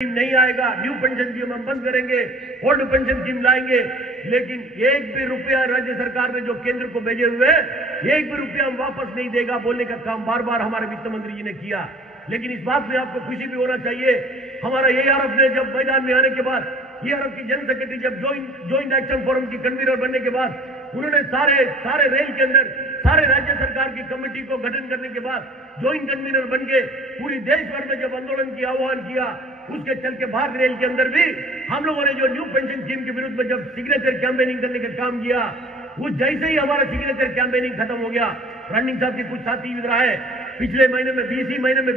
नहीं आएगा, new pension scheme हम बंद करेंगे, ओल्ड पेंशन स्कीम लाएंगे। लेकिन एक भी रुपया राज्य सरकार ने जो केंद्र को भेजे हुए, एक भी रुपया हम वापस नहीं देगा बोलने का काम बार बार हमारे वित्त मंत्री जी ने किया। लेकिन इस बात में आपको खुशी भी होना चाहिए, हमारा एआरएफ ने जब मैदान में आने के बाद, एआरएफ की जनरल सेक्रेटरी जब ज्वाइंट एक्शन फोरम की कन्वीनर बनने के बाद, उन्होंने सारे रेल के अंदर सारे राज्य सरकार की कमेटी को गठन करने के बाद ज्वाइंट कन्वीनर बन के पूरी देश भर में जब आंदोलन की आह्वान किया, उसके चल के भारतीय रेल के अंदर भी हम लोगों ने जो न्यू पेंशन स्कीम के विरुद्ध में जब सिग्नेचर कैंपेनिंग करने का काम किया, उस जैसे ही हमारा सिग्नेचर कैंपेनिंग खत्म हो गया, रनिंग साहब के कुछ साथी इधर आए, पिछले महीने में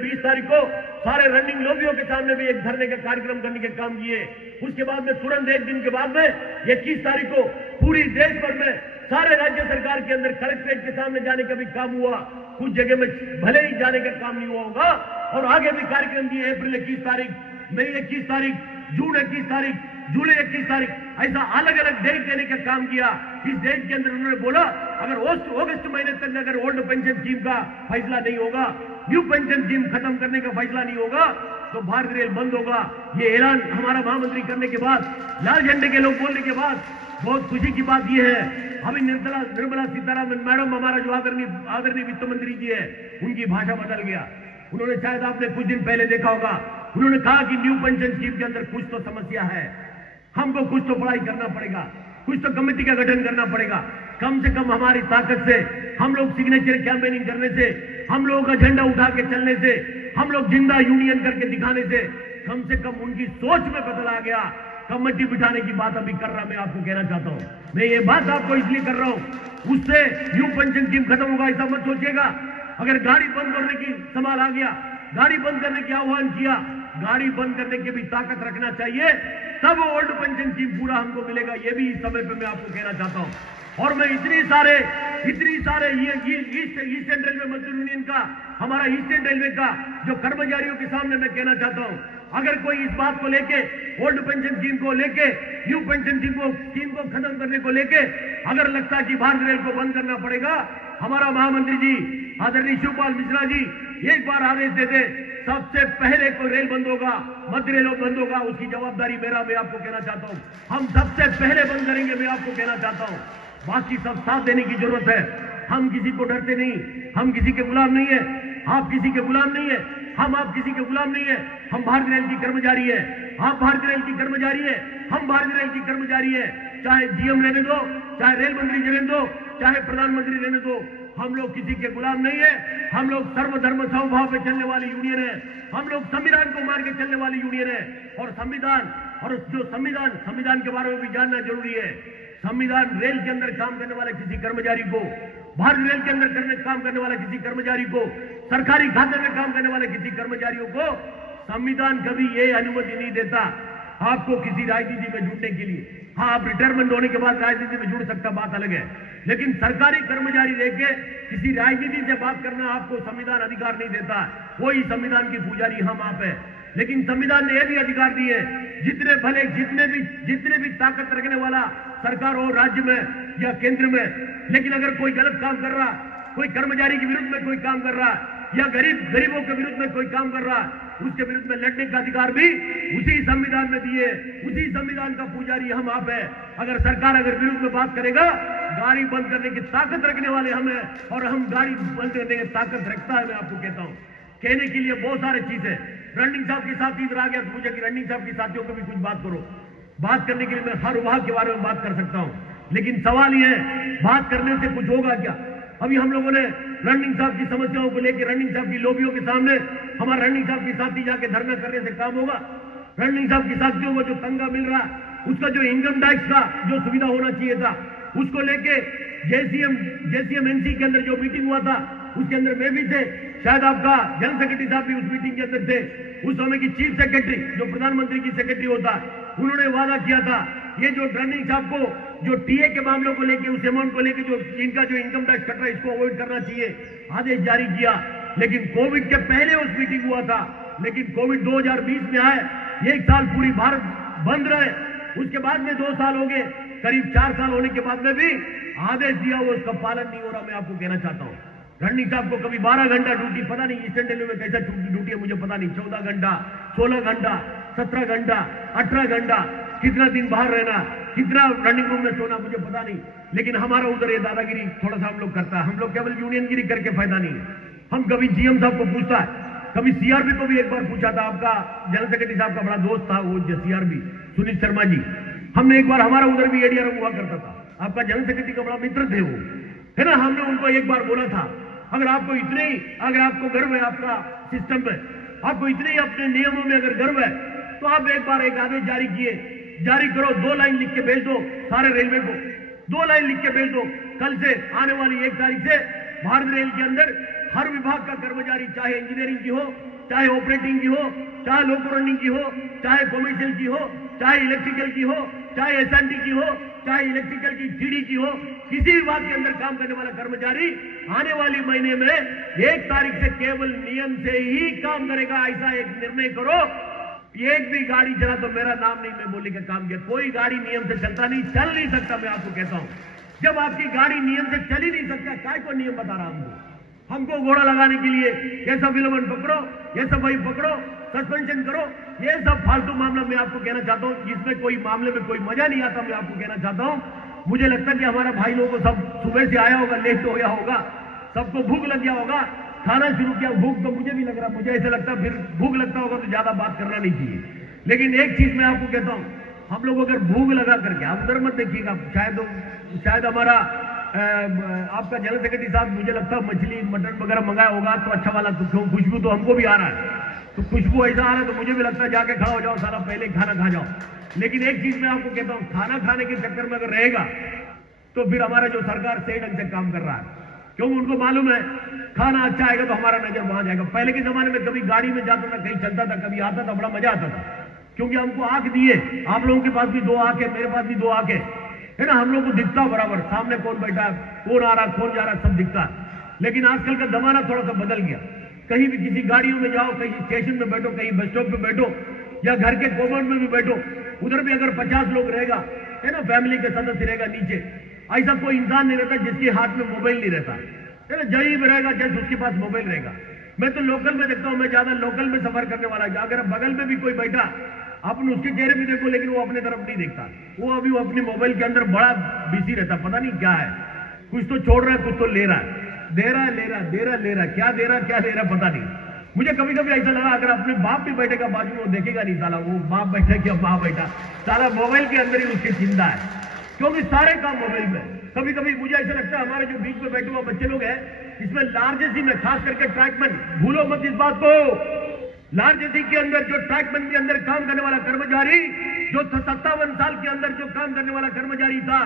20 तारीख को सारे रनिंग लोबियों के सामने भी एक धरने का कार्यक्रम करने के काम किए। उसके बाद में तुरंत एक दिन के बाद में 21 तारीख को पूरी देश भर में सारे राज्य सरकार के अंदर कलेक्ट्रेट के सामने जाने का भी काम हुआ। कुछ जगह में भले ही जाने का काम नहीं हुआ होगा, और आगे भी कार्यक्रम दिए, अप्रैल 21 तारीख, मई 21 तारीख, जून 21 तारीख, जुलाई 21 तारीख, ऐसा अलग अलग डेट देने का काम किया। इस डेट के अंदर उन्होंने बोला अगर अगस्त महीने तक अगर ओल्ड पेंशन स्कीम का फैसला नहीं होगा, न्यू पेंशन स्कीम खत्म करने का फैसला नहीं होगा, तो भारतीय रेल बंद होगा। ये ऐलान हमारा महामंत्री करने के बाद, लाल झंडे के लोग बोलने के बाद बहुत खुशी की बात यह है, अभी निर्मला सीतारामन मैडम हमारा जो आदरणीय वित्त मंत्री जी है, उनकी भाषा बदल गया। उन्होंने, शायद आपने कुछ दिन पहले देखा होगा, उन्होंने कहा कि न्यू पेंशन स्कीम के अंदर कुछ तो समस्या है, हमको कुछ तो पढ़ाई करना पड़ेगा, कुछ तो कमेटी का गठन करना पड़ेगा। कम से कम हमारी ताकत से, हम लोग सिग्नेचर कैंपेनिंग करने से, हम लोगों का झंडा उठा के चलने से, हम लोग जिंदा यूनियन करके दिखाने से कम उनकी सोच में बदल आ गया। कमेटी बिठाने की बात अभी कर रहा, मैं आपको कहना चाहता हूं, मैं ये बात आपको इसलिए कर रहा हूं, उससे न्यू पेंशन स्कीम खत्म होगा ऐसा मत सोचिएगा। अगर गाड़ी बंद करने की सवाल आ गया, गाड़ी बंद करने की आह्वान किया, गाड़ी बंद करने की भी ताकत रखना चाहिए, तब ओल्ड पेंशन स्कीम पूरा हमको मिलेगा। ये भी इस समय पे मैं आपको कहना चाहता हूं। और मैं इतनी सारे ये ईस्टर्न रेलवे मजदूर यूनियन का, हमारा ईस्टर्न रेलवे का जो कर्मचारियों के सामने मैं कहना चाहता हूं, अगर कोई इस बात को लेके, ओल्ड पेंशन स्कीम को लेके, न्यू पेंशन स्कीम को खत्म करने को लेके अगर लगता है कि भारतीय रेल को बंद करना पड़ेगा, हमारा महामंत्री जी आदरणीय शिवपाल मिश्रा जी एक बार आदेश दे दे, सबसे पहले कोई रेल बंद होगा, मध्य रेल बंद होगा, उसकी जवाबदारी मेरा, मैं आपको कहना चाहता हूं। हम सबसे पहले बंद करेंगे, मैं आपको कहना चाहता हूं। बाकी सब साथ देने की जरूरत है। हम किसी को डरते नहीं, हम किसी के गुलाम नहीं है, आप किसी के गुलाम नहीं है, आप किसी के गुलाम नहीं है। हम भारतीय रेल की कर्मचारी है, आप भारतीय रेल की कर्मचारी है, हम भारतीय रेल की कर्मचारी है। चाहे जीएम रहने दो, चाहे रेल मंत्री रहने दो, चाहे प्रधानमंत्री रहने दो, हम लोग किसी के गुलाम नहीं है। हम लोग सर्वधर्म समभाव पे चलने वाली यूनियन है, हम लोग संविधान को मान के चलने वाली यूनियन है। और संविधान के बारे में भी जानना जरूरी है। संविधान, रेल के अंदर काम करने वाले किसी कर्मचारी को, भारतीय रेल के अंदर काम करने वाला किसी कर्मचारी को, सरकारी खाते में काम करने वाले किसी कर्मचारियों को संविधान कभी ये अनुमति नहीं देता आपको किसी राजनीति में जुड़ने के लिए। हाँ, आप रिटायरमेंट होने के बाद राजनीति में जुड़ सकता, बात अलग है, लेकिन सरकारी कर्मचारी रह के किसी राजनीति से बात करना आपको संविधान अधिकार नहीं देता। कोई संविधान की पुजारी हम आप है, लेकिन संविधान ने यह भी अधिकार दिए, जितने भी ताकत रखने वाला सरकार हो, राज्य में या केंद्र में, लेकिन अगर कोई गलत काम कर रहा, कोई कर्मचारी के विरुद्ध में कोई काम कर रहा, या गरीबों के विरुद्ध में कोई काम कर रहा, उसके विरुद्ध में लड़ने का अधिकार भी उसी संविधान में दिए। उसी संविधान का पुजारी हम आप है। अगर सरकार विरुद्ध में बात करेगा, गाड़ी बंद करने की ताकत रखने वाले हम हैं, और हम गाड़ी बंद करने की ताकत रखता है। मैं आपको कहता हूं, कहने के लिए बहुत सारे चीजें। रनिंग साहब के साथी इधर आ गया तो मुझे कि रनिंग साहब के साथियों को भी कुछ बात करो। बात करने के लिए मैं हर विभाग के बारे में बात कर सकता हूं, लेकिन सवाल यह है, बात करने से कुछ होगा क्या? अभी हम लोगों ने रनिंग साहब की समस्याओं को लेकर रनिंग साहब की लोबियों के सामने हमारा रनिंग साहब के साथी जाके धरना करने से काम होगा? रनिंग साहब के साथियों को जो तंगा मिल रहा, उसका जो इनकम टैक्स का जो सुविधा होना चाहिए था, उसको लेके जेसीएम एनसी के अंदर जो मीटिंग हुआ था, उसके अंदर मैं भी थे, शायद आपका जनरल सेक्रेटरी साहब भी उस मीटिंग के अंदर थे। उस समय की चीफ सेक्रेटरी, जो प्रधानमंत्री की सेक्रेटरी होता, उन्होंने वादा किया था ये जो रनिंग साहब को जो टीए के मामलों को लेके, उस अमाउंट को लेके जो इनका जो इनकम टैक्स कट रहा है, इसको अवॉइड करना चाहिए, आदेश जारी किया। लेकिन कोविड के पहले उस मीटिंग हुआ था, लेकिन कोविड 2020 में आए, 1 साल पूरी भारत बंद रहे, उसके बाद में 2 साल हो गए, करीब 4 साल होने के बाद में भी आदेश दिया हुआ उसका पालन नहीं हो रहा। मैं आपको कहना चाहता हूं, रनिंग साहब को कभी 12 घंटा ड्यूटी, पता नहीं ईस्टर्न रेलवे में कैसा ड्यूटी है मुझे पता नहीं, 14 घंटा 16 घंटा 17 घंटा, 18 घंटा, कितना दिन बाहर रहना, कितना रनिंग रूम में सोना, मुझे पता नहीं। लेकिन हमारा उधर ये दादागिरी थोड़ा सा हम लोग करता है। हम लोग केवल यूनियनगिरी करके फायदा नहीं है। हम कभी जीएम साहब को पूछता है, कभी सीआरबी को भी एक बार पूछा था। आपका जनरल सेक्रेटरी साहब का बड़ा दोस्त था वो सीआरबी सुनील शर्मा जी। हमने एक बार, हमारा उधर भी एडीआरएम हुआ करता था, आपका जनरल सेक्रेटरी का बड़ा मित्र थे वो, है ना। हमने उनको एक बार बोला था, अगर आपको गर्व है आपका सिस्टम में, आपको इतने ही अपने नियमों में अगर गर्व है, तो आप एक बार एक आदेश जारी करो, 2 लाइन लिख के भेज दो सारे रेलवे को, 2 लाइन लिख के भेज दो। कल से आने वाली 1 तारीख से भारत रेल के अंदर हर विभाग का कर्मचारी, चाहे इंजीनियरिंग की हो, चाहे ऑपरेटिंग की हो, चाहे लोको रनिंग की हो, चाहे कॉमर्शियल की हो, चाहे इलेक्ट्रिकल की हो, चाहे एसएनडी की हो, चाहे इलेक्ट्रिकल की जीडी की हो, किसी विभाग के अंदर काम करने वाला कर्मचारी आने वाली महीने में 1 तारीख से केवल नियम से ही काम करेगा। ऐसा एक निर्णय करो। एक भी गाड़ी चला तो मेरा नाम नहीं, मैं बोलने का काम किया। कोई गाड़ी नियम से चलता नहीं, चल नहीं सकता। मैं आपको कहता हूं, जब आपकी गाड़ी नियम से चल ही नहीं सकता, काय को नियम बता रहा हमको घोड़ा लगाने के लिए ये सब विलोमन पकड़ो, ये सब वही पकड़ो, सस्पेंशन करो, ये सब फालतू मामला मैं आपको कहना चाहता हूं। जिसमें कोई मामले में कोई मजा नहीं आता, मैं आपको कहना चाहता हूं। मुझे लगता है कि हमारा भाई लोगों को सब सुबह से आया होगा, लेट हो गया होगा, सबको भूख लग गया होगा, खाना शुरू किया। भूख तो मुझे भी लग रहा, मुझे ऐसा लगता है फिर भूख लगता होगा तो ज्यादा बात करना नहीं चाहिए। लेकिन एक चीज मैं आपको कहता हूं, हम लोग अगर भूख लगा करके, आप उधर मत देखिएगा, शायद हमारा आपका जनरल सेक्रेटरी साहब मुझे लगता है मछली मटन वगैरह मंगाया होगा तो अच्छा वाला, तो खुशबू तो हमको भी आ रहा है, तो खुशबू ऐसा आ रहा है तो मुझे भी लगता है जाके खड़ा हो जाओ, सारा पहले खाना खा जाओ। लेकिन एक चीज मैं आपको कहता हूं, खाना खाने के चक्कर में अगर रहेगा तो फिर हमारा जो सरकार सही ढंग से काम कर रहा है, क्योंकि उनको मालूम है खाना अच्छा आएगा तो हमारा नजर वहां जाएगा। पहले के जमाने में कभी गाड़ी में जाता था, कहीं चलता था, कभी आता था, बड़ा मजा आता था, क्योंकि हमको आंख दिए। आप लोगों के पास भी 2 आंखें, मेरे पास भी 2 आंखें, है ना। हम लोग को दिखता बराबर, सामने कौन बैठा है, कौन आ रहा, कौन जा रहा, सब दिखता। लेकिन आजकल का जमाना थोड़ा सा बदल गया। कहीं भी किसी गाड़ियों में जाओ, कहीं स्टेशन में बैठो, कहीं बस स्टॉप पे बैठो, या घर के कॉमन में भी बैठो, उधर भी अगर 50 लोग रहेगा, है ना, फैमिली के सदस्य रहेगा नीचे, ऐसा कोई इंसान नहीं रहता जिसके हाथ में मोबाइल नहीं रहता, है ना। जहीब रहेगा जैसे उसके पास मोबाइल रहेगा। मैं तो लोकल में देखता हूं, मैं ज्यादा लोकल में सफर करने वाला, अगर बगल में भी कोई बैठा, अपन उसके चेहरे भी देखो, लेकिन वो अपने तरफ नहीं देखता, वो अभी वो अपने मोबाइल के अंदर बड़ा बिजी रहता, पता नहीं क्या है, कुछ तो छोड़ रहा है, कुछ तो ले रहा है, दे रहा है, ले रहा है, दे रहा है, ले रहा है, क्या दे रहा है, क्या ले रहा है, पता नहीं। मुझे कभी कभी ऐसा लगा अगर अपने बाप भी बैठेगा बाजू में, वो देखेगा नहीं, साला वो बाप बैठा क्या माँ बैठा, साला मोबाइल के अंदर ही उसकी चिंता है, क्योंकि सारे काम मोबाइल में। कभी कभी मुझे ऐसा लगता है हमारे जो बीच में बैठे हुए बच्चे लोग हैं, इसमें लार्जेस्ट में खास करके ट्रैकमैन, भूलो मत इस बात को, लार्जेस्ट के अंदर जो ट्रैकमैन के अंदर काम करने वाला कर्मचारी, जो 57 साल के अंदर जो काम करने वाला कर्मचारी था,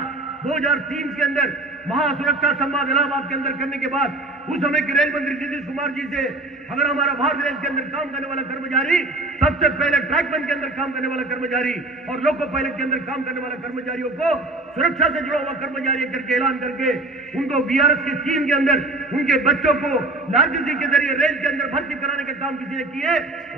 2003 के अंदर महासुरक्षा संवाद इलाहाबाद के अंदर करने के बाद उस समय के रेल मंत्री नीतीश कुमार जी से अगर हमारा भारत रेल के अंदर काम करने वाला कर्मचारी, सबसे पहले ट्रैकमैन के अंदर काम करने वाला कर्मचारी और लोको पायलट के अंदर काम करने वाला कर्मचारियों को सुरक्षा से जुड़ा हुआ कर्मचारी करके ऐलान करके उनको बीआरएस की स्कीम के अंदर उनके बच्चों को लार्जेसी के जरिए रेल के अंदर भर्ती कराने के काम किसी ने किए,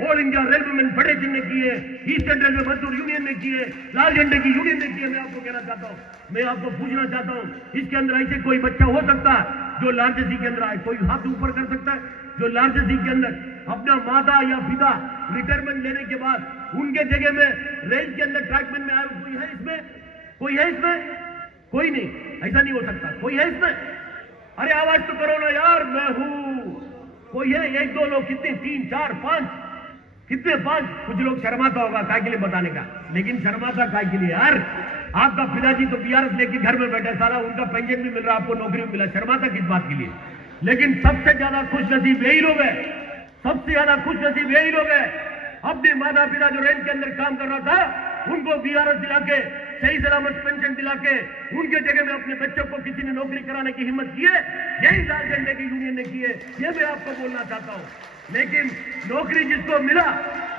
ऑल इंडिया रेलवेमैन फेडरेशन ने किए, ईस्टर्न रेलवे मजदूर यूनियन ने किए, लाल झंडे की यूनियन ने किए। मैं आपको कहना चाहता हूं, मैं आपको पूछना चाहता हूं, इसके अंदर ऐसे कोई बच्चा हो सकता है जो लार्जेसी के अंदर आए? कोई हाथ ऊपर कर सकता है जो लार्जेसी के अंदर अपना माता या पिता रिटायरमेंट लेने के बाद उनके जगह में रेल के अंदर ट्रैकमैन में आए? कोई है इसमें? कोई है इसमें? कोई नहीं, ऐसा नहीं हो सकता। कोई है इसमें? अरे आवाज तो करो ना यार, मैं हूं। कोई है? 1 2 लोग, कितने? 3 4 5, कितने? 5। कुछ लोग शर्माता होगा काय के लिए बताने का, लेकिन शर्माता काय के लिए यार? आपका पिताजी तो बीआरएस लेके घर में बैठे, साला उनका पेंशन भी मिल रहा, आपको नौकरी भी मिला, शर्माता किस बात के लिए? लेकिन सबसे ज्यादा खुशनसीब यही लोग हैं, सबसे ज्यादा खुशनसीब यही लोग हैं। अपने माता पिता जो रेल के अंदर काम कर रहा था उनको बीआरएस दिला के, सही सलामत पेंशन दिला के, उनके जगह में अपने बच्चों को किसी ने नौकरी कराने की हिम्मत की है, यही लाल झंडे की यूनियन ने की है। ये मैं आपको बोलना चाहता हूं। लेकिन नौकरी जिसको मिला,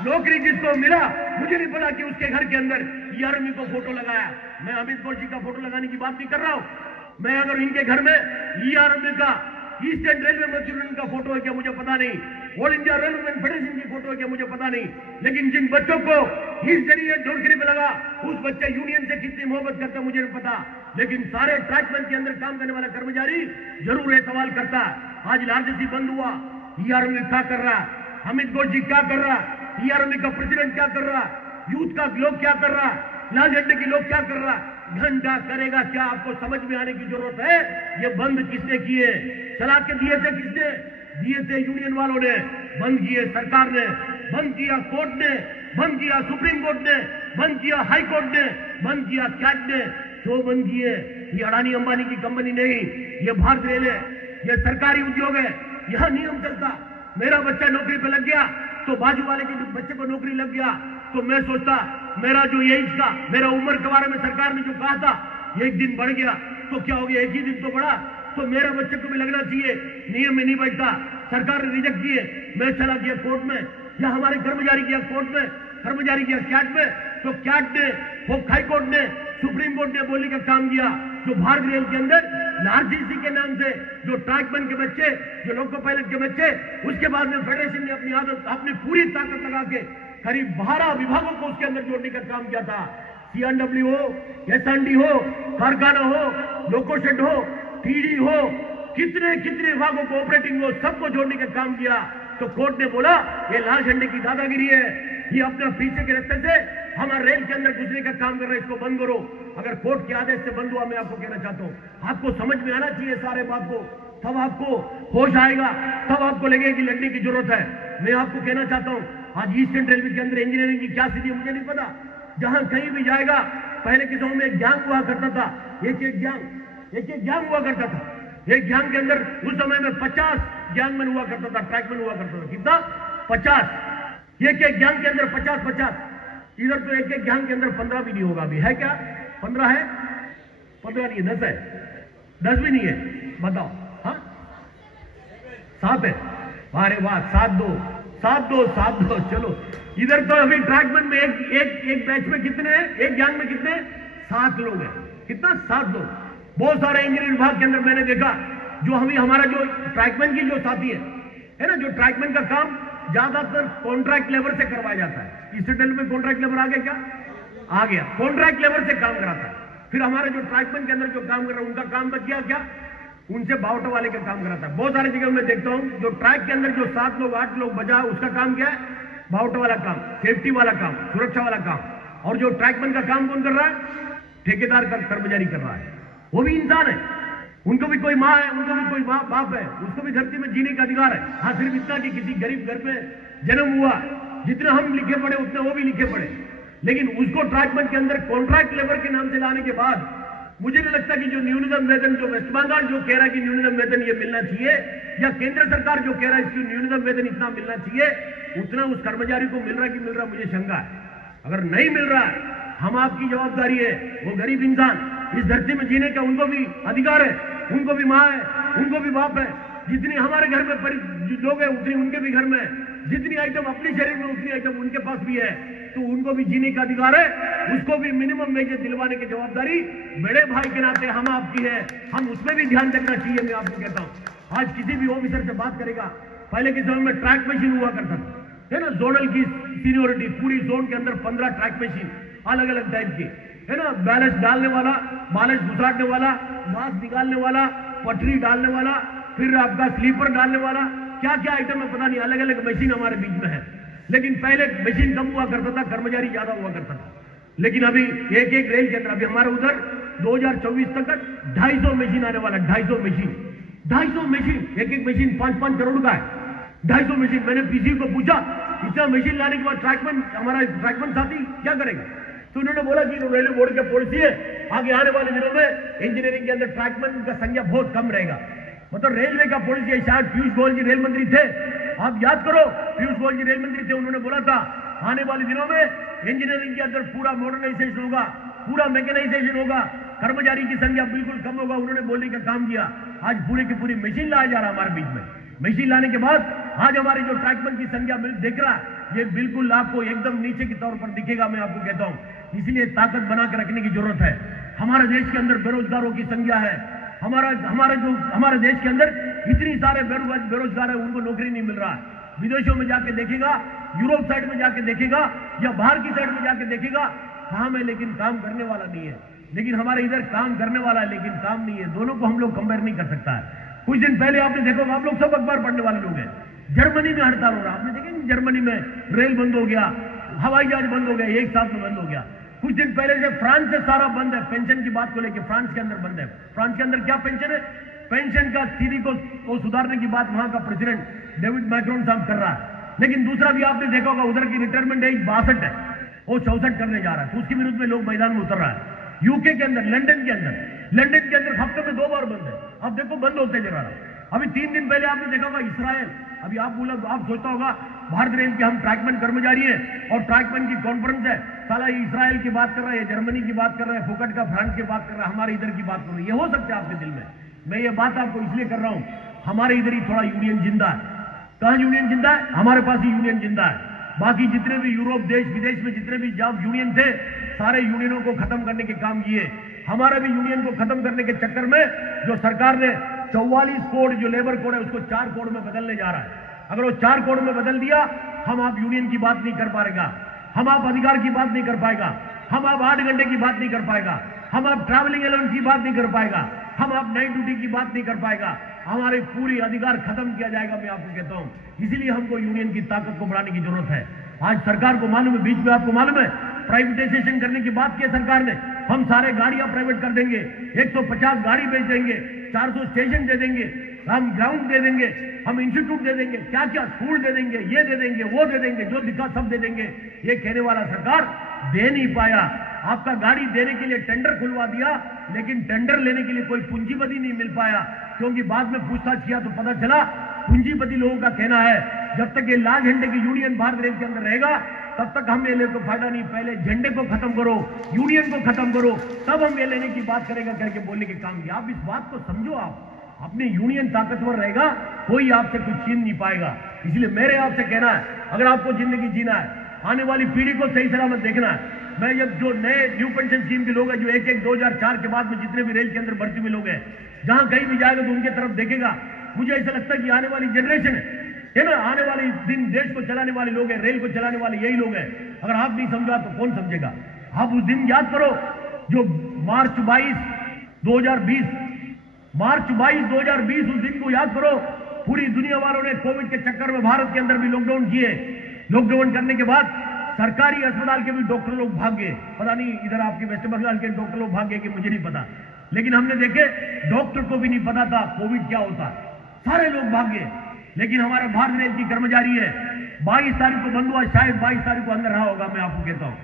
नौकरी जिसको मिला, मुझे नहीं पता कि उसके घर के अंदर ईआरएमई को फोटो लगाया। मैं अमित गौर जी का फोटो लगाने की बात नहीं कर रहा हूं। मैं अगर इनके घर में ईआरएमई का, ईस्टर्न रेलवे मजदूर का फोटो है क्या मुझे पता नहीं, ऑल इंडिया रेलवे फेडरेशन की फोटो है क्या मुझे पता नहीं, लेकिन जिन बच्चों को इस जरिए नौकरी पे लगा, उस बच्चे यूनियन से कितनी मोहब्बत करते मुझे नहीं पता। लेकिन सारे ट्रैकमैन के अंदर काम करने वाला कर्मचारी जरूर ये सवाल करता है, आज लार्जेसी बंद हुआ, ईआरएमई क्या कर रहा है, अमित गौर जी क्या कर रहा है, ईआरएमई का प्रेसिडेंट क्या कर रहा है, यूथ का लोग क्या कर रहा है, लाल झंडे की लोग क्या कर रहा है, घंटा करेगा क्या, आपको समझ में आने की जरूरत है। ये बंद किसने किए, चला के दिए थे किसने, दिए थे यूनियन वालों ने, बंद किए सरकार ने, बंद किया कोर्ट ने, बंद किया सुप्रीम कोर्ट ने, बंद किया हाई कोर्ट ने, बंद किया कैट ने। क्यों बंद किए? ये अडानी अंबानी की कंपनी नहीं, ये भारत रेल है, ये सरकारी उद्योग है, यहां नियम चलता। मेरा बच्चा नौकरी पे लग गया तो बाजू वाले के बच्चे को नौकरी लग गया, तो मैं सोचता मेरा जो एज का, मेरा उम्र के बारे में सरकार ने जो कहा था, एक दिन बढ़ गया तो क्या हो गया, एक ही दिन तो बढ़ा, तो मेरा बच्चे को भी लगना चाहिए। नियम में नहीं बैठता, सरकार ने रिजेक्ट किए, मैं चला गया कोर्ट में, या हमारे कर्मचारी गया कोर्ट में, कर्मचारी गया कैट में, तो कैट ने, वो हाई कोर्ट ने, सुप्रीम कोर्ट ने बोलने का काम किया। जो भारत रेल के अंदर लार्जिसी के नाम से जो ट्रैकमैन के बच्चे, जो लोको पायलट के बच्चे, उसके बाद में फेडरेशन ने अपनी आदत, अपनी पूरी ताकत लगा के करीब 12 विभागों को उसके अंदर जोड़ने का काम किया था। सीएनडब्ल्यू हो, एसएनडी हो, कारखाना हो, लोको शेड हो, टीडी हो, कितने कितने विभागों को, ऑपरेटिंग हो, सबको जोड़ने का काम किया। तो कोर्ट ने बोला ये लाल झंडे की दादागिरी है, ये अपने पीछे के रास्ते से हमारे रेल के अंदर घुसने का काम कर रहा है, इसको बंद करो। अगर कोर्ट के आदेश से बंद हुआ, मैं आपको कहना चाहता हूं, आपको समझ में आना चाहिए सारे बात को, तब आपको होश आएगा, तब आपको लगेगा कि लड़ने की जरूरत है। मैं आपको कहना चाहता हूं, आज ईस्टर्न रेलवे के अंदर इंजीनियरिंग की क्या स्थिति मुझे नहीं पता, जहां कहीं भी जाएगा, पहले के समय में एक गैंग हुआ करता था, एक एक गैंग हुआ करता था, एक गैंग के अंदर उस समय में 50 गैंगमैन हुआ करता था, ट्रैकमैन हुआ करता था, कितना 50, एक एक गैंग के अंदर 50-50, इधर तो एक एक गैंग के अंदर 15 भी नहीं होगा, अभी है क्या, 15 है, 15 नहीं है, 10 है, 10 भी नहीं है, बताओ, हाँ 7 है, अरे वाह, 7-2, चलो। इधर तो अभी ट्रैकमैन में एक बैच में कितने हैं, एक गैंग में कितने, 7 लोग हैं, कितना, 7 लोग। बहुत सारे इंजीनियरिंग विभाग के अंदर मैंने देखा, जो हमारा जो ट्रैकमैन की जो साथी है ना, जो ट्रैकमैन का काम ज्यादातर कॉन्ट्रैक्ट लेबर से करवाया जाता है। इस रेल में कॉन्ट्रैक्ट लेबर आ गया क्या, आ गया, कॉन्ट्रैक्ट लेबर से काम कराता है। फिर हमारे जो ट्रैकमैन के अंदर जो काम कर रहे हैं, उनका काम बच गया क्या, उनसे बावटा वाले का काम कराता है। बहुत सारी जगह मैं देखता हूं, जो ट्रैक के अंदर जो 7 लोग 8 लोग बजा, उसका काम क्या है, बावटा वाला काम, सेफ्टी वाला काम, सुरक्षा वाला काम। और जो ट्रैकमैन का काम कौन कर रहा है, ठेकेदार का कर्मचारी कर रहा है। वो भी इंसान है, उनको भी कोई माँ है, उनको भी कोई बाप है, उसको भी धरती में जीने का अधिकार है। हाँ, सिर्फ इतना कि किसी गरीब घर में जन्म हुआ, जितने हम लिखे पढ़े उतने वो भी लिखे पढ़े, लेकिन उसको ट्रैकमैन के अंदर कॉन्ट्रैक्ट लेबर के नाम से लाने के बाद मुझे नहीं लगता कि जो न्यूनतम वेतन, जो वेस्ट बंगाल जो कह रहा है कि न्यूनतम वेतन ये मिलना चाहिए, या केंद्र सरकार जो कह रहा है इसकी न्यूनतम वेतन इतना मिलना चाहिए, उतना उस कर्मचारी को मिल रहा है कि मिल रहा, मुझे शंका है। अगर नहीं मिल रहा है, हम आपकी जवाबदारी है, वो गरीब इंसान इस धरती में जीने का उनको भी अधिकार है, उनको भी माँ है, उनको भी बाप है, जितनी हमारे घर में लोग हैं उतनी उनके भी घर में है, जितनी आइटम अपने शरीर में उतनी आइटम उनके पास भी है, तो उनको भी जीने का अधिकार है, उसको भी मिनिमम वेजेस दिलवाने की जवाबदारी बड़े भाई के नाते हम आपकी है, हम उसमें भी ध्यान रखना चाहिए। मैं आपको कहता हूं, आज किसी भी ऑफिसर से बात करेगा, पहले के समय में ट्रैक मशीन हुआ करता था, है ना, जोनल की सीनियोरिटी, पूरी जोन के अंदर 15 ट्रैक मशीन अलग अलग टाइप की, है ना, बैलेंस डालने वाला, बैलेंस घुसाड़ने वाला, घास निकालने वाला, पटरी डालने वाला, फिर आपका स्लीपर डालने वाला, क्या क्या आइटम है पता नहीं, अलग अलग मशीन हमारे बीच में है। लेकिन पहले मशीन कम हुआ करता था, कर्मचारी ज्यादा हुआ करता था, लेकिन अभी एक एक रेल के अंदर, अभी हमारे उधर 2024 तक 250 मशीन आने वाला, 250 मशीन, एक एक मशीन 5-5 करोड़ का है, 250 मशीन। मैंने पीसी को पूछा, इतना मशीन लाने के बाद ट्रैकमैन, हमारा ट्रैकमैन साथी क्या करेगा, तो उन्होंने बोला कि रेलवे बोर्ड की पॉलिसी है, आगे आने वाले दिनों में इंजीनियरिंग के अंदर ट्रैकमैन का संख्या बहुत कम रहेगा। मतलब रेलवे का पॉलिसी है, शायद पीयूष गोयल जी रेल मंत्री थे, आप याद करो, पीयूष गोयल जी रेल मंत्री थे, उन्होंने बोला था आने वाले दिनों में इंजीनियरिंग के अंदर पूरा मॉडर्नाइजेशन होगा, पूरा मैकेनाइजेशन होगा, कर्मचारी की संख्या बिल्कुल कम होगा, उन्होंने बोलने का काम किया। आज पूरे की पूरी मशीन लाया जा रहा है हमारे बीच में, मशीन लाने के बाद आज हमारे जो ट्रैकमैन की संख्या दिख रहा है, ये बिल्कुल आपको एकदम नीचे के तौर पर दिखेगा, मैं आपको कहता हूं। इसलिए ताकत बना के रखने की जरूरत है। हमारे देश के अंदर बेरोजगारों की संख्या है, हमारे देश के अंदर इतनी सारे बेरोजगार है, उनको नौकरी नहीं मिल रहा है। विदेशों में जाके देखेगा, यूरोप साइड में जाके देखेगा, या बाहर की साइड में जाके देखेगा, काम है लेकिन काम करने वाला नहीं है। लेकिन हमारे इधर काम करने वाला है लेकिन काम नहीं है, दोनों को हम लोग कंपेयर नहीं कर सकता है। कुछ दिन पहले आपने देखो, आप लोग सब अखबार पढ़ने वाले लोग हैं, जर्मनी में हड़ताल हो रहा, आपने देखा जर्मनी में रेल बंद हो गया, हवाई जहाज बंद हो गया, एक साथ में बंद हो गया। कुछ दिन पहले से फ्रांस से सारा बंद है, पेंशन की बात को लेकर फ्रांस के अंदर बंद है। फ्रांस के अंदर क्या पेंशन है? पेंशन का स्थिति को सुधारने की बात वहां का प्रेसिडेंट डेविड मैक्रोन साहब कर रहा है। लेकिन दूसरा भी आपने देखा होगा, उधर की रिटायरमेंट एज 62 है, वो 64 करने जा रहा है, तो उसके विरुद्ध में लोग मैदान में उतर रहा है। यूके के अंदर, लंदन के अंदर हफ्ते में 2 बार बंद है। अब देखो बंद होते जा रहा है। अभी 3 दिन पहले आपने देखा होगा इसराइल, अभी आप सोचता होगा भारत रेल के हम ट्रैकमैन कर्मचारी हैं और ट्रैकमैन की कॉन्फ्रेंस है, साला इसराइल की बात कर रहा है, जर्मनी की बात कर रहा है, फोकट का फ्रांस की बात कर रहा है, हमारे इधर की बात कर रहा है। ये हो सकता है आपके दिल में, मैं ये बात आपको इसलिए कर रहा हूं, हमारे इधर ही थोड़ा यूनियन जिंदा है। कहां यूनियन जिंदा है? हमारे पास ही यूनियन जिंदा है। बाकी जितने भी यूरोप देश विदेश में जितने भी जॉब यूनियन थे, सारे यूनियनों को खत्म करने के काम किए। हमारे भी यूनियन को खत्म करने के चक्कर में जो सरकार ने 44 कोड जो लेबर कोड है उसको 4 कोड में बदलने जा रहा है। अगर वो 4 कोड में बदल दिया, हम आप यूनियन की बात नहीं कर पाएगा, हम आप अधिकार की बात नहीं कर पाएगा, हम आप 8 घंटे की बात नहीं कर पाएगा, हम आप ट्रैवलिंग अलाउंस की बात नहीं कर पाएगा, हम आप नाइट ड्यूटी की बात नहीं कर पाएगा, हमारे पूरी अधिकार खत्म किया जाएगा। मैं आपको कहता हूं, इसीलिए हमको यूनियन की ताकत को बढ़ाने की जरूरत है। आज सरकार को मालूम है, बीच में आपको मालूम है प्राइवेटाइजेशन करने की बात की है सरकार ने, हम सारे गाड़ियां प्राइवेट कर देंगे, 150 गाड़ी बेच देंगे, 400 स्टेशन दे देंगे, हम ग्राउंड दे देंगे, हम इंस्टीट्यूट दे देंगे, क्या क्या स्कूल दे देंगे, ये दे देंगे, वो दे देंगे, जो दिखा सब दे देंगे। ये कहने वाला सरकार दे नहीं पाया। आपका गाड़ी देने के लिए टेंडर खुलवा दिया, लेकिन टेंडर लेने के लिए कोई पूंजीपति नहीं मिल पाया, क्योंकि बाद में पूछताछ किया तो पता चला पूंजीपति लोगों का कहना है जब तक ये लाल झंडे की यूनियन भारत रेल के अंदर रहेगा तब तक हम ये लेने को फायदा नहीं, पहले झंडे को खत्म करो, यूनियन को खत्म करो, तब हम ये लेने की बात करेगा करके बोलने के काम किया। आप इस बात को समझो, आप अपनी यूनियन ताकतवर रहेगा, कोई आपसे कुछ छीन नहीं पाएगा। इसलिए मेरे आपसे कहना है, अगर आपको जिंदगी जीना है, आने वाली पीढ़ी को सही सलामत देखना है, मैं जब जो नए न्यू पेंशन स्कीम के लोग हैं, जो 2004 के बाद में जितने भी रेल के अंदर भर्ती हुए लोग हैं, जहां कहीं भी जाएगा तो उनके तरफ देखेगा, मुझे ऐसा लगता है कि आने वाली जनरेशन है ना, आने वाले दिन देश को चलाने वाले लोग हैं, रेल को चलाने वाले यही लोग हैं। अगर आप नहीं समझा तो कौन समझेगा? आप उस दिन याद करो जो मार्च 22 2020 उस दिन को याद करो। पूरी दुनिया वालों ने कोविड के चक्कर में भारत के अंदर भी लॉकडाउन किए। लॉकडाउन करने के बाद सरकारी अस्पताल के भी डॉक्टर लोग भाग गए, पता नहीं इधर आपके वेस्ट बंगाल के डॉक्टर लोग भाग गए कि मुझे नहीं पता, लेकिन हमने देखे डॉक्टर को भी नहीं पता था कोविड क्या होता, सारे लोग भाग गए। लेकिन हमारा भारत रेल की कर्मचारी है, 22 तारीख को बंद हुआ, शायद 22 तारीख को अंदर रहा होगा, मैं आपको कहता हूं।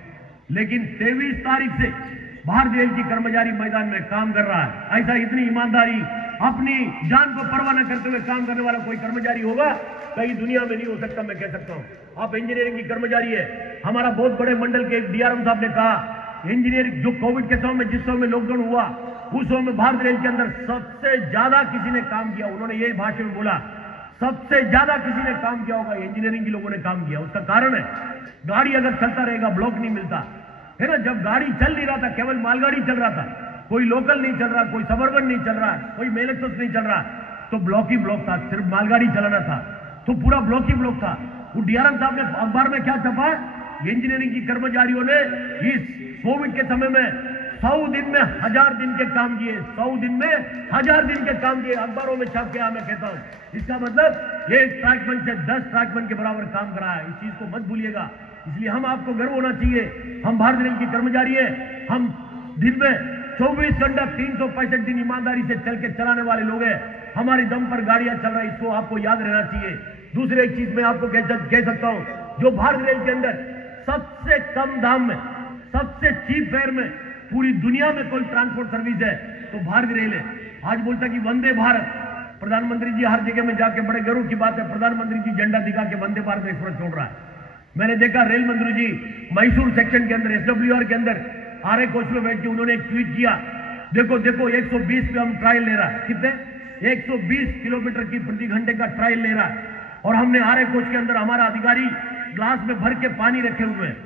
लेकिन 23 तारीख से भारत रेल की कर्मचारी मैदान में काम कर रहा है। ऐसा इतनी ईमानदारी, अपनी जान को परवाह न करते हुए काम करने वाला कोई कर्मचारी होगा कहीं दुनिया में नहीं हो सकता, मैं कह सकता हूं। आप इंजीनियरिंग की कर्मचारी है, हमारा बहुत बड़े मंडल के डीआरएम साहब ने कहा, इंजीनियरिंग जो कोविड के समय में जिस समय में लॉकडाउन हुआ उस समय में भारत रेल के अंदर सबसे ज्यादा किसी ने काम किया, उन्होंने यही भाषण में बोला, सबसे ज्यादा किसी ने काम किया होगा इंजीनियरिंग के लोगों ने काम किया। उसका कारण है गाड़ी अगर चलता रहेगा ब्लॉक नहीं मिलता है ना। जब गाड़ी चल नहीं रहा था, केवल मालगाड़ी चल रहा था, कोई लोकल नहीं चल रहा, कोई सबर्बन नहीं चल रहा, कोई मेल एक्सप्रेस नहीं चल रहा, तो ब्लॉक ही ब्लॉक था, सिर्फ मालगाड़ी चलाना था तो पूरा ब्लॉक ही ब्लॉक था। वो डीआरएम साहब ने अखबार में क्या छपा, इंजीनियरिंग की कर्मचारियों ने इस कोविड के समय में 100 दिन में 1000 दिन के काम किए, 100 दिन में 1000 दिन के काम किए, अखबारों में छप के मैं कहता हूं। इसका मतलब ये ट्रैकमैन से 10 ट्रैकमैन के बराबर काम करा है, इस चीज को मत भूलिएगा। इसलिए हम आपको गर्व होना चाहिए, हम भारत रेल की कर्मचारी है, हम दिन में 24 घंटा 365 दिन ईमानदारी से चल के चलाने वाले लोग हैं, हमारे दम पर गाड़ियां चल रही, इसको आपको याद रहना चाहिए। दूसरी एक चीज मैं आपको कह सकता हूं, जो भारत रेल के अंदर सबसे कम दाम में, सबसे चीप फेयर में पूरी दुनिया में कोई ट्रांसपोर्ट सर्विस है तो भारत रेल है। आज बोलता कि वंदे भारत, प्रधानमंत्री जी हर जगह में जाके, बड़े गर्व की बात है, प्रधानमंत्री जी झंडा दिखा के वंदे भारत एक्सप्रेस छोड़ रहा है। मैंने देखा रेल मंत्री जी मैसूर सेक्शन के अंदर, एसडब्ल्यूआर के अंदर आरए कोच में बैठ के उन्होंने एक ट्वीट किया, देखो 120 पे हम ट्रायल ले रहा है, कितने 120 किलोमीटर की प्रति घंटे का ट्रायल ले रहा है, और हमने आरए कोच के अंदर हमारा अधिकारी ग्लास में भर के पानी रखे हुए हैं,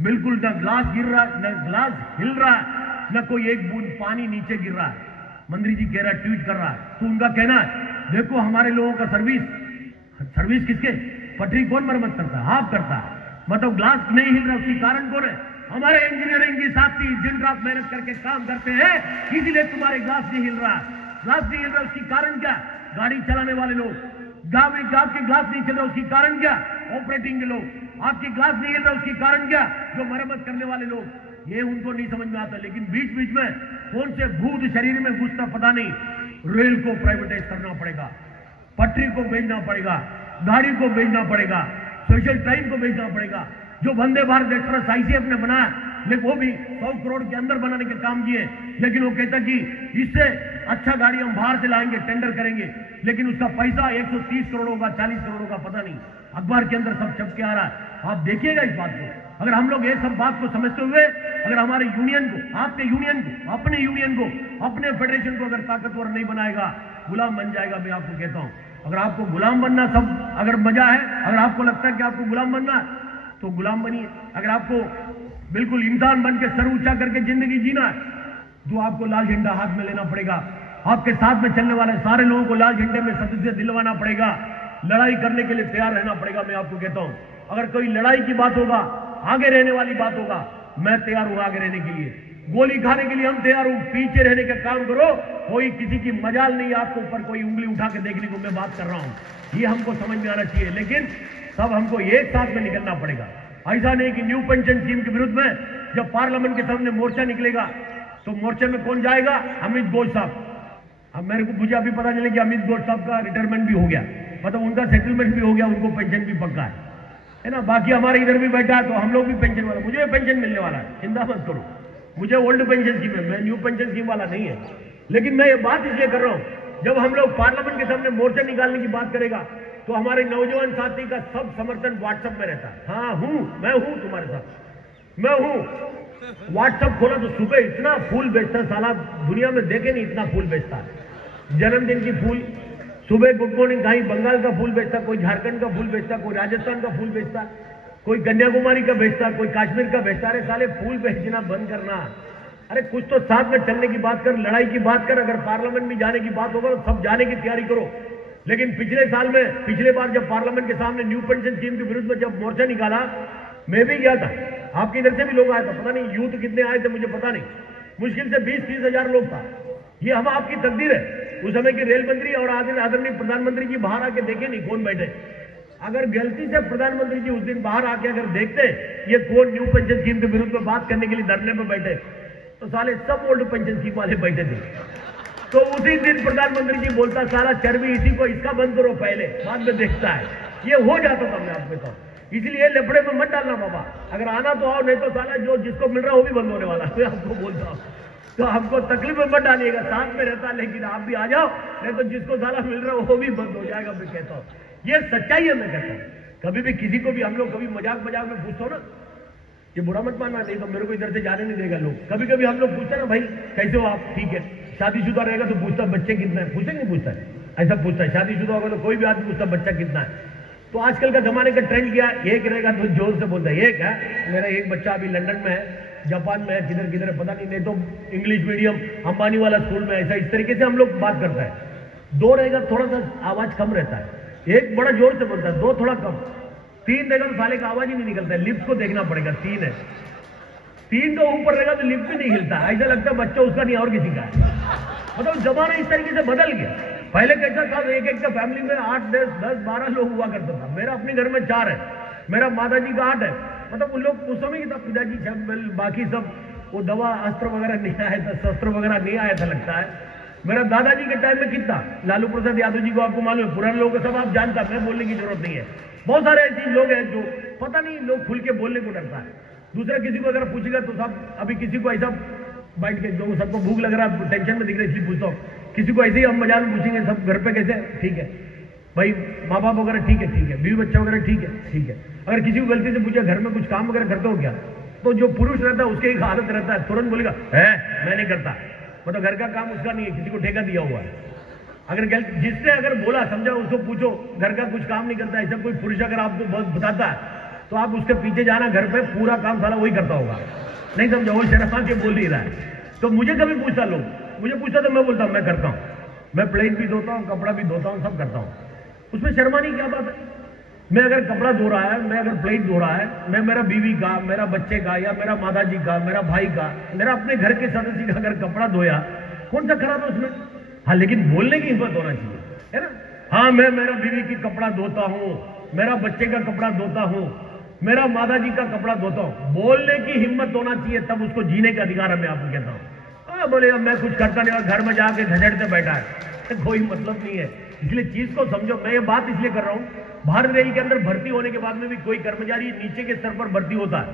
बिल्कुल न ग्लास गिर रहा, न ग्लास हिल रहा है, न कोई एक बूंद पानी नीचे गिर रहा है। मंत्री जी कह रहा है, ट्वीट कर रहा है, तो उनका कहना है देखो हमारे लोगों का सर्विस किसके, पटरी कौन मरम्मत करता है, आप करता है, मतलब ग्लास नहीं हिल रहा, उसकी कारण कौन है, हमारे इंजीनियरिंग की साथी दिन रात मेहनत करके काम करते हैं, इसीलिए तुम्हारे ग्लास नहीं हिल रहा। ग्लास नहीं हिल रहा उसकी कारण क्या, गाड़ी चलाने वाले लोग, गांव के ग्लास नहीं चल रहा उसकी कारण क्या, ऑपरेटिंग के लोग। आपकी ग्लास नहीं हिल रहा, उसकी कारण क्या? जो मरम्मत करने वाले लोग, ये उनको नहीं समझ में आता। लेकिन बीच बीच में कौन से भूत शरीर में घुसता पता नहीं, रेल को प्राइवेटाइज करना पड़ेगा, पटरी को बेचना पड़ेगा, गाड़ी को बेचना पड़ेगा, स्पेशल ट्रेन को बेचना पड़ेगा। जो वंदे भारत एक्सप्रेस आईसीएफ ने बनाया, लेकिन वो भी 100 करोड़ के अंदर बनाने के काम किए, लेकिन वो कहता कि इससे अच्छा गाड़ी हम बाहर से लाएंगे, टेंडर करेंगे, लेकिन उसका पैसा 130 करोड़ होगा, 40 करोड़ होगा, पता नहीं। अखबार के अंदर सब छप के आ रहा है, आप देखिएगा इस बात को। अगर हम लोग ये सब बात को समझते हुए अगर हमारे यूनियन को, आपके यूनियन को, अपने यूनियन को, अपने फेडरेशन को अगर ताकतवर नहीं बनाएगा, गुलाम बन जाएगा। मैं आपको कहता हूं, अगर आपको गुलाम बनना सब अगर मजा है, अगर आपको लगता है कि आपको गुलाम बनना है तो गुलाम बनिए। अगर आपको बिल्कुल इंसान बन के सर ऊंचा करके जिंदगी जीना है तो आपको लाल झंडा हाथ में लेना पड़ेगा। आपके साथ में चलने वाले सारे लोगों को लाल झंडे में सदस्य दिलवाना पड़ेगा। लड़ाई करने के लिए तैयार रहना पड़ेगा। मैं आपको कहता हूं, अगर कोई लड़ाई की बात होगा, आगे रहने वाली बात होगा, मैं तैयार हूं आगे रहने के लिए। गोली खाने के लिए हम तैयार हूं, पीछे रहने का काम करो। कोई किसी की मजाल नहीं, आपको ऊपर कोई उंगली उठा के देखने को मैं बात कर रहा हूं, ये हमको समझ में आना चाहिए। लेकिन सब हमको एक साथ में निकलना पड़ेगा। ऐसा नहीं कि न्यू पेंशन स्कीम के विरुद्ध में जब पार्लियामेंट के सामने मोर्चा निकलेगा तो मोर्चे में कौन जाएगा? अमित घोष साहब। अब मुझे अभी पता चले कि अमित घोष साहब का रिटायरमेंट भी हो गया, मतलब उनका सेटलमेंट भी हो गया, उनको पेंशन भी पक्का है ना। बाकी हमारे इधर भी बैठा है तो हम लोग भी पेंशन वाला, मुझे पेंशन मिलने वाला है, चिंता मत करो। मुझे ओल्ड पेंशन स्कीम है, मैं न्यू पेंशन स्कीम वाला नहीं है। लेकिन मैं ये बात इसलिए कर रहा हूं, जब हम लोग पार्लियामेंट के सामने मोर्चा निकालने की बात करेगा तो हमारे नौजवान साथी का सब समर्थन व्हाट्सएप में रहता है। हाँ हूं, मैं हूं तुम्हारे साथ, मैं हूं। व्हाट्सएप खोला तो सुबह इतना फूल बेचता है, साला दुनिया में देखे नहीं इतना फूल बेचता है। जन्मदिन की फूल, सुबह गुड मॉर्निंग, कहीं बंगाल का फूल बेचता, कोई झारखंड का फूल बेचता, कोई राजस्थान का फूल बेचता, कोई कन्याकुमारी का बेचता, कोई कश्मीर का बेचता। अरे साले फूल बेचना बंद करना। अरे कुछ तो साथ में चलने की बात कर, लड़ाई की बात कर। अगर पार्लियामेंट में जाने की बात होगा तो सब जाने की तैयारी करो। लेकिन पिछले साल में, पिछले बार जब पार्लियामेंट के सामने न्यू पेंशन स्कीम के विरुद्ध में जब मोर्चा निकाला, मैं भी गया था, आपके इधर से भी लोग आए थे, पता नहीं यूथ कितने आए थे मुझे पता नहीं, मुश्किल से 20-30 हजार लोग था। ये हम आपकी तकदीर है। उस समय की रेल मंत्री और आदरणीय प्रधानमंत्री जी बाहर आके देखे नहीं कौन बैठे। अगर गलती से प्रधानमंत्री जी उस दिन बाहर आके अगर देखते ये कौन न्यू पेंशन स्कीम के विरुद्ध में बात करने के लिए धरने पर बैठे, तो साले सब ओल्ड पेंशन स्कीम वाले बैठे थे। तो उसी दिन प्रधानमंत्री जी बोलता, साला चर्बी इसी को, इसका बंद करो पहले, बाद में देखता है। ये हो जाता था, मैं आपको कहता हूं। इसलिए लफड़े में मत डालना बाबा, अगर आना तो आओ, नहीं तो साला जो जिसको मिल रहा है वो भी बंद होने वाला है। मैं आपको बोलता हूं, तो हमको तकलीफ में मत डालिएगा, साथ में रहता, लेकिन आप भी आ जाओ, नहीं तो जिसको साला मिल रहा है वो भी बंद हो जाएगा। मैं कहता हूँ ये सच्चाई है। मैं कहता हूँ कभी भी किसी को भी हम लोग कभी मजाक में पूछो ना, ये बुरा मत मानना, नहीं तो मेरे को इधर से जाने नहीं देगा लोग। कभी कभी हम लोग पूछते ना, भाई कैसे हो आप? ठीक है। शादीशुदा रहेगा तो पूछता बच्चे कितना है, पूछे नहीं पूछता है, ऐसा पूछता है। शादीशुदा होगा तो कोई भी आदमी पूछता बच्चा कितना है। तो आजकल का जमाने का ट्रेंड क्या है, एक रहेगा तो जोर से बोलता है एक है, मेरा एक बच्चा अभी लंदन में है, जापान में है, किधर किधर पता नहीं तो इंग्लिश मीडियम अंबानी वाला स्कूल में, ऐसा इस तरीके से हम लोग बात करता है। दो रहेगा थोड़ा सा आवाज कम रहता है, एक बड़ा जोर से बोलता है, दो थोड़ा कम, तीन रहेगा तो साले का आवाज ही नहीं निकलता है। लिप्स को देखना पड़ेगा, तीन है, तीन का ऊपर रहेगा तो लिप्स भी नहीं हिलता, ऐसा लगता है बच्चा उसका नहीं और किसी का है। मतलब जमाना इस तरीके से बदल गया। पहले कैसा था, एक एक का फैमिली में 8, 10, 12 लोग हुआ करता था। मेरा अपने घर में 4 है, मेरा माताजी का 8 है। मतलब उन लोग उस समय की था, पिताजी बाकी सब वो दवा अस्त्र वगैरह नहीं आया था, शस्त्र वगैरह नहीं आया था लगता है। मेरा दादाजी के टाइम में कितना, लालू प्रसाद यादव जी को आपको मालूम है, पुराने लोगों को सब आप जानता, मैं बोलने की जरूरत नहीं है। बहुत सारे ऐसे लोग हैं जो पता नहीं लोग खुल के बोलने को डरता है। दूसरा किसी को अगर पूछेगा तो सब, अभी किसी को ऐसा बैठ के जो सबको भूख लग रहा है, टेंशन में दिख रहा है इसलिए पूछता हूँ, किसी को ऐसे ही हम मजाक में पूछेंगे सब घर पे कैसे, ठीक है भाई, माँ बाप वगैरह ठीक है, बीवी बच्चा वगैरह ठीक है। अगर किसी को गलती से पूछा घर में कुछ काम वगैरह करते हो क्या, तो जो पुरुष रहता है उसके एक हालत रहता है, तुरंत बोलेगा है मैं नहीं करता, मतलब घर का काम उसका नहीं है, किसी को ठेका दिया हुआ है। अगर जिसने अगर बोला समझा, उसको पूछो घर का कुछ काम नहीं करता, ऐसा कोई पुरुष अगर आपको बहुत बताता है तो आप उसके पीछे जाना, घर पे पूरा काम सारा वही करता होगा, नहीं समझा, वो शर्मा के बोल नहीं रहा है। तो मुझे कभी पूछता लोग, मुझे पूछता तो मैं बोलता हूँ मैं करता हूँ, मैं प्लेट भी धोता हूँ, कपड़ा भी धोता हूँ, सब करता हूँ, उसमें शर्माने की क्या बात है। मैं अगर कपड़ा धो रहा है, मैं अगर प्लेट धो रहा है, मैं मेरा बीवी का, मेरा बच्चे का, या मेरा माताजी का, मेरा भाई का, मेरा अपने घर के सदस्य का अगर कपड़ा धोया, कौन सा खराब है उसमें? हाँ, लेकिन बोलने की हिम्मत होना चाहिए, है ना। हाँ, मैं मेरा बीवी की कपड़ा धोता हूँ, मेरा बच्चे का कपड़ा धोता हूँ, मेरा माता जी का कपड़ा धोता हूं। बोलने की हिम्मत होना चाहिए, तब उसको जीने का अधिकार है। मैं आपको कहता हूं, बोले अब मैं कुछ करता नहीं और घर में जाके घसड़ते बैठा है, कोई मतलब नहीं है। इसलिए चीज को समझो। मैं ये बात इसलिए कर रहा हूं, भारत रेल के अंदर भर्ती होने के बाद में भी कोई कर्मचारी नीचे के स्तर पर भर्ती होता है,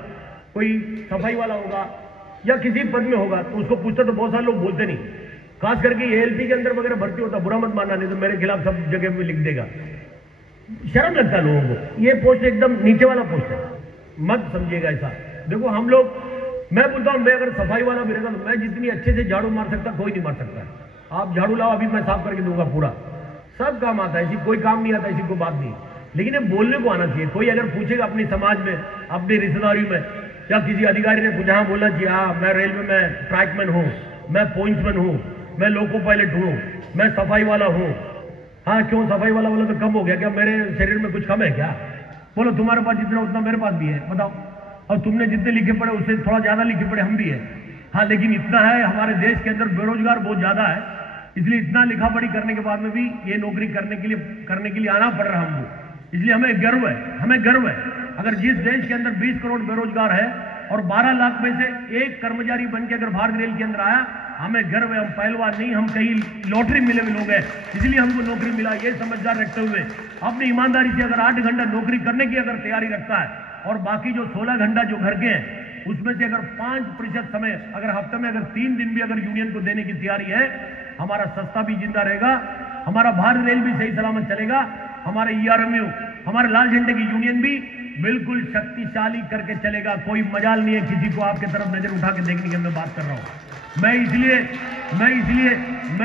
कोई सफाई वाला होगा या किसी पद में होगा, तो उसको पूछता तो बहुत सारे लोग बोलते नहीं। खास करके एएलपी के अंदर वगैरह भर्ती होता, बुरा मत मानना, नहीं तो मेरे खिलाफ सब जगह में लिख देगा। शर्म लगता है लोगों को। ये पोस्ट एकदम नीचे वाला पोस्ट है, मत समझिएगा ऐसा। देखो हम लोग, मैं बोलता हूं, मैं अगर सफाई वाला भी रहता तो मैं जितनी अच्छे से झाड़ू मार सकता, कोई नहीं मार सकता। आप झाड़ू लाओ, अभी मैं साफ करके दूंगा पूरा, सब काम आता है, ऐसी कोई काम नहीं आता, ऐसी कोई बात नहीं। लेकिन ये बोलने को आना चाहिए। कोई अगर पूछेगा अपनी समाज में, अपनी रिश्तेदारी में, या किसी अधिकारी ने पूछा, हाँ बोलना चाहिए, हाँ मैं रेलवे में ट्रैकमैन हूं, मैं पोइंट्समैन हूं, मैं लोको पायलट हूं, मैं सफाई वाला हूं। हाँ क्यों सफाई वाला बोला तो कम हो गया क्या? मेरे शरीर में कुछ कम है क्या? बोलो तुम्हारे पास जितना उतना मेरे पास भी है, बताओ। और तुमने जितने लिखे पढ़े उससे थोड़ा ज्यादा लिखे पढ़े हम भी है। हाँ लेकिन इतना है, हमारे देश के अंदर बेरोजगार बहुत ज्यादा है, इसलिए इतना लिखा पढ़ी करने के बाद में भी ये नौकरी करने के लिए आना पड़ रहा है हमको। इसलिए हमें गर्व है, हमें गर्व है। अगर जिस देश के अंदर 20 करोड़ बेरोजगार है और 12 लाख में से एक कर्मचारी बन के अगर भारत रेल के अंदर आया, हमें गर्व है। हम पहलवान नहीं, हम कहीं लॉटरी मिले हुए लोग हैं, इसलिए हमको नौकरी मिला। ये समझदार रखते हुए अपनी ईमानदारी से अगर 8 घंटा नौकरी करने की अगर तैयारी रखता है और बाकी जो 16 घंटा जो घर के हैं उसमें से अगर 5% समय अगर हफ्ते में अगर 3 दिन भी अगर यूनियन को देने की तैयारी है, हमारा सस्ता भी जिंदा रहेगा, हमारा भारत रेल भी सही सलामत चलेगा, हमारे ईआरएमयू, हमारे लाल झंडे की यूनियन भी बिल्कुल शक्तिशाली करके चलेगा। कोई मजाल नहीं है किसी को आपके तरफ नजर उठा के देखने की। मैं बात कर रहा हूं, मैं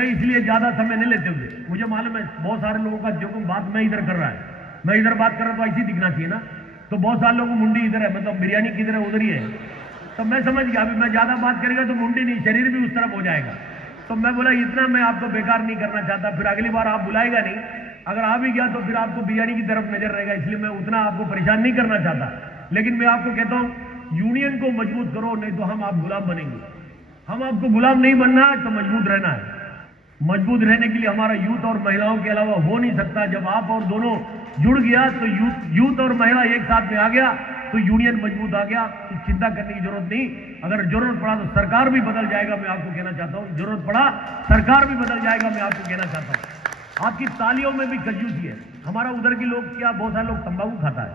इसलिए ज्यादा समय नहीं लेते हुए, मुझे मालूम है बहुत सारे लोगों का जो बात मैं इधर कर रहा है, मैं इधर बात कर रहा हूं तो ऐसी दिखना चाहिए ना। तो बहुत सारे लोगों को मुंडी इधर है, मतलब बिरयानी किधर है उधर ही है। तो मैं समझ गया, अभी मैं ज्यादा बात करेगा तो मुंडी नहीं, शरीर भी उस तरफ हो जाएगा। तो मैं बोला इतना मैं आपको बेकार नहीं करना चाहता, फिर अगली बार आप बुलाएगा नहीं, अगर आ भी गया तो फिर आपको बिरयानी की तरफ नजर रहेगा, इसलिए मैं उतना आपको परेशान नहीं करना चाहता। लेकिन मैं आपको कहता हूं यूनियन को मजबूत करो, नहीं तो हम आप गुलाम बनेंगे। हम आपको गुलाम नहीं बनना है, तो मजबूत रहना है। मजबूत रहने के लिए हमारा यूथ और महिलाओं के अलावा हो नहीं सकता। जब आप और दोनों जुड़ गया तो यूथ और महिला एक साथ में आ गया तो यूनियन मजबूत आ गया। तो चिंता करने की जरूरत नहीं। अगर जरूरत पड़ा तो सरकार भी बदल जाएगा, मैं आपको कहना चाहता हूं। जरूरत पड़ा सरकार भी बदल जाएगा, मैं आपको कहना चाहता हूं। आपकी तालियों में भी कंजूसी है। हमारा उधर के लोग क्या, बहुत सारे लोग तंबाकू खाता है,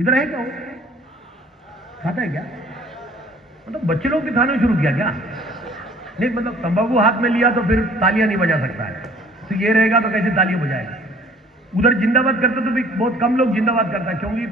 इधर है क्या वो खाता है क्या? मतलब बच्चे लोग भी खाना शुरू किया क्या? नहीं, मतलब तंबाकू हाथ में लिया तो फिर तालियां नहीं बजा सकता है, तो ये रहेगा तो कैसे तालियां बजाएगा? उधर जिंदाबाद करते तो भी बहुत कम लोग जिंदाबाद करता है, क्योंकि